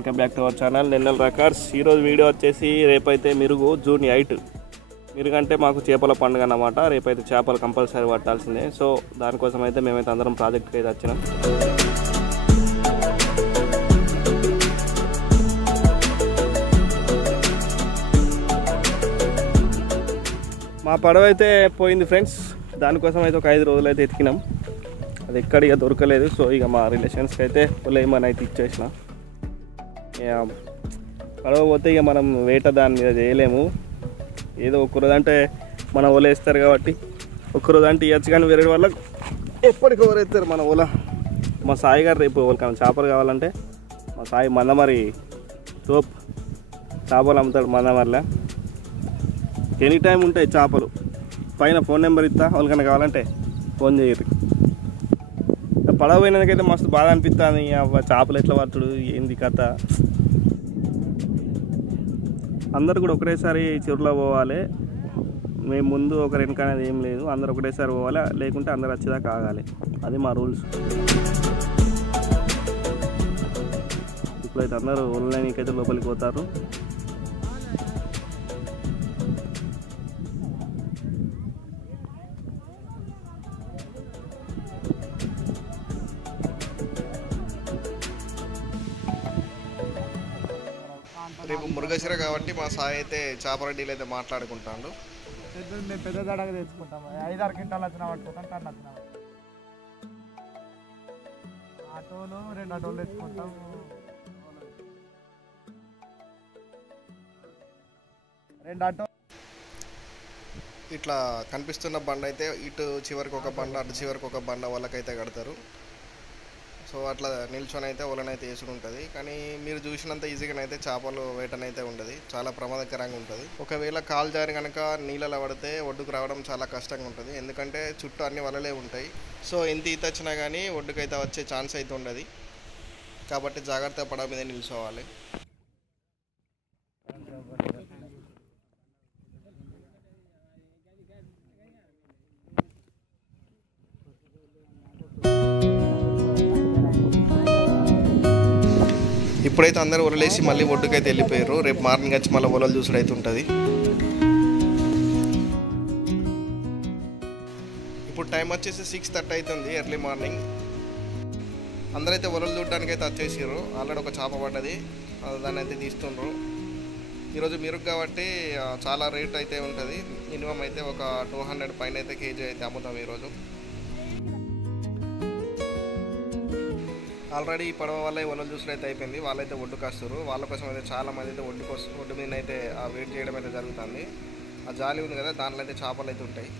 Welcome back to our channel Nennela records. ఈరోజు video వచ్చేసి రేపైతే మిరుగు జూన్ 8 మిరుగంటే మాకు చేపల పండుగ అన్నమాట. రేపైతే చేపలు కంపల్సరీ పట్టాల్సిందే. సో దానికోసం అయితే మేమైతే అందరం ప్రాజెక్ట్కి అయితే వచ్చినాం. మా పడవ అయితే పోయింది ఫ్రెండ్స్. దానికోసం అయితే ఒక 5 రోజులు అయితే ఎతికినాం. అది ఎక్కడ ఇక దొరకలేదు. సో ఇక మా రిలేషన్స్కి అయితే ఏమని అయితే ఇచ్చేసిన. పడవ పోతే ఇక మనం వేట దాని మీద చేయలేము. ఏదో ఒక్కరోజు అంటే మన ఓల వేస్తారు కాబట్టి ఒక్కరోజు అంటే ఇవ్వచ్చు, కానీ వేరే వాళ్ళకి ఎప్పటికి ఎవరైతారు మన ఓల. మా సాయి గారు రేపు వాళ్ళకి చేపలు కావాలంటే మా సాయి మందమరి తోప్ చేపలు అమ్ముతాడు మందమరిలో. ఎనీ టైం ఉంటాయి చేపలు. పైన ఫోన్ నెంబర్ ఇస్తా, వాళ్ళకన్నా కావాలంటే ఫోన్ చేయరు. పడవ పోయినందుకైతే మస్తు బాధ అనిపిస్తుంది. చేపలు ఎట్లా పట్టుడు ఏంది కథ. అందరు కూడా ఒకటేసారి చెరువులో పోవాలి. మేము ముందు ఒకరు వెనకనేది ఏం లేదు, అందరు ఒకటేసారి పోవాలి. లేకుంటే అందరు వచ్చేదాకా ఆగాలి. అది మా రూల్స్. ఇప్పుడైతే అందరూ ఓన్లైన్కైతే లోపలికి పోతారు. రేపు మురుగశిర కాబట్టి మా సాయి అయితే చేపల డీల్ అయితే మాట్లాడుకుంటాడు. మేము పెద్ద దడగా తెచ్చుకుంటాం. 5-6 క్వింటాలు వచ్చిన పట్టుకుంటాం. టన్ వచ్చిన ఆటోలు 2 ఆటోలు తెచ్చుకుంటాం. ఇట్లా కనిపిస్తున్న బండ అయితే ఇటు చివరికి ఒక బండ, అటు చివరికి ఒక బండ వాళ్ళకైతే కడతారు. సో అట్లా నిల్చొని అయితే వాళ్ళనైతే వేసుడు ఉంటుంది. కానీ మీరు చూసినంత ఈజీగానైతే చేపలు వేటనైతే ఉండదు, చాలా ప్రమాదకరంగా ఉంటుంది. ఒకవేళ కాలు జారి కనుక నీళ్ళలో పడితే ఒడ్డుకు రావడం చాలా కష్టంగా ఉంటుంది. ఎందుకంటే చుట్టూ అన్ని వలలే ఉంటాయి. సో ఎంత ఈత వచ్చినా కానీ ఒడ్డుకైతే వచ్చే ఛాన్స్ అయితే ఉండదు. కాబట్టి జాగ్రత్త పడవ మీద నిల్చోవాలి. ఇప్పుడైతే అందరూ వలలేసి మళ్ళీ ఒడ్డుకైతే వెళ్ళిపోయారు. రేపు మార్నింగ్ వచ్చి మళ్ళీ వలలు చూసుడు అయితే ఉంటుంది. ఇప్పుడు టైం వచ్చేసి 6:30 అవుతుంది, ఎర్లీ మార్నింగ్. అందరైతే వలలు చూడడానికి అయితే వచ్చేసారు. ఆల్రెడీ ఒక చేప పడ్డది, దాన్ని అయితే తీస్తుండ్రు. ఈరోజు మిరుగు కాబట్టి చాలా రేట్ అయితే ఉంటుంది. మినిమం అయితే ఒక 200 పైన అయితే కేజీ అయితే అమ్ముతాం ఈరోజు. ఆల్రెడీ ఈ పడవ వల్ల వలలు చూసుడు అయితే అయిపోయింది. వాళ్ళైతే ఒడ్డుకు వస్తారు. వాళ్ళ కోసం అయితే చాలా మంది అయితే ఒడ్డు మీద అయితే వెయిట్ చేయడం అయితే జరుగుతుంది. ఆ జాలి ఉంది కదా, దాంట్లో అయితే చేపలు అయితే ఉంటాయి.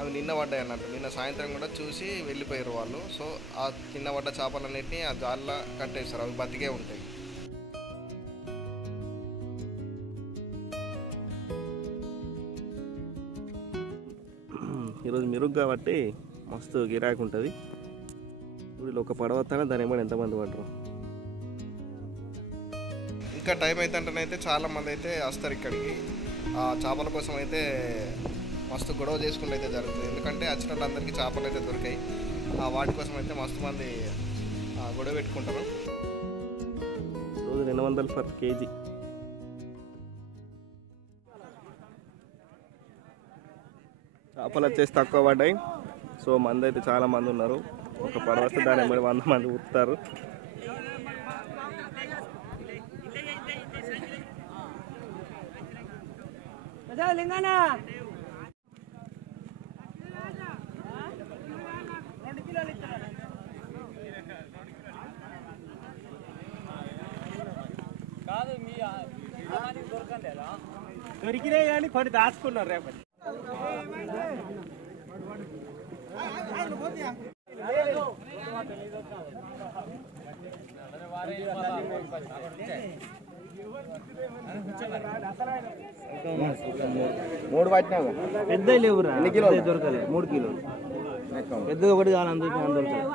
అవి నిన్న పడ్డాయి అన్నట్టు. నిన్న సాయంత్రం కూడా చూసి వెళ్ళిపోయారు వాళ్ళు. సో ఆ నిన్న పడ్డ చేపలన్నింటినీ ఆ జాలిలో కట్టేస్తారు. అవి బతికే ఉంటాయి. ఈరోజు మిరుగు కాబట్టి మస్తు గిరాకీ ఉంటుంది. వీళ్ళు ఒక పడవ వస్తానే దాని ఏమో ఎంతమంది పడరు. ఇంకా టైం అయితే అంటేనైతే చాలా మంది అయితే వస్తారు ఇక్కడికి. ఆ చేపల కోసం అయితే మస్తు గొడవ చేసుకుంటూ అయితే జరుగుతుంది. ఎందుకంటే వచ్చిన అందరికీ చేపలు అయితే దొరికాయి. వాటి కోసం అయితే మస్తు మంది గొడవ పెట్టుకుంటారు. రోజు 200 per kg. చేపలు వచ్చేసి తక్కువ పడ్డాయి. సో మంది అయితే చాలా మంది ఉన్నారు. ఒక పడవ వస్తే దాని 100 మంది ఉత్తారు. దొరికినాయి కానీ కొన్ని దాచుకున్నారు. రేపటి మూడు పట్టినావు. పెద్ద లేవురా, దొరకలే. 3 కిలోలు పెద్దది ఒకటి కావాలి. అందరికి దొరకలేదు.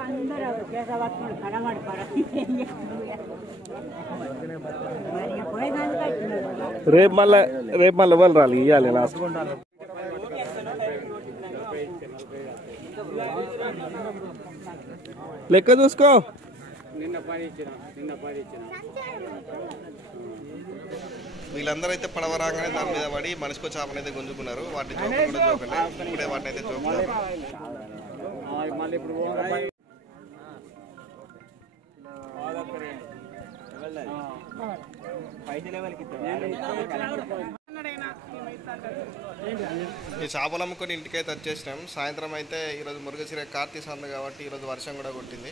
రేపు మళ్ళీ వాళ్ళు రాలి ఇవ్వాలి లాస్ట్. లెక్క చూసుకో. వీళ్ళందరూ అయితే పడవ రాగానే దాని మీద పడి మనిషికో చేపని అయితే గుంజుకున్నారు. వాటిని జోకులు కూడా జోకలే, ఇప్పుడే వాటిని అయితే జోకుతారు. ఈ చేపలు అమ్ముకొని ఇంటికైతే వచ్చేసినాం. సాయంత్రం అయితే ఈరోజు మురుగశిర కార్తీక సంత కాబట్టి ఈరోజు వర్షం కూడా కొట్టింది.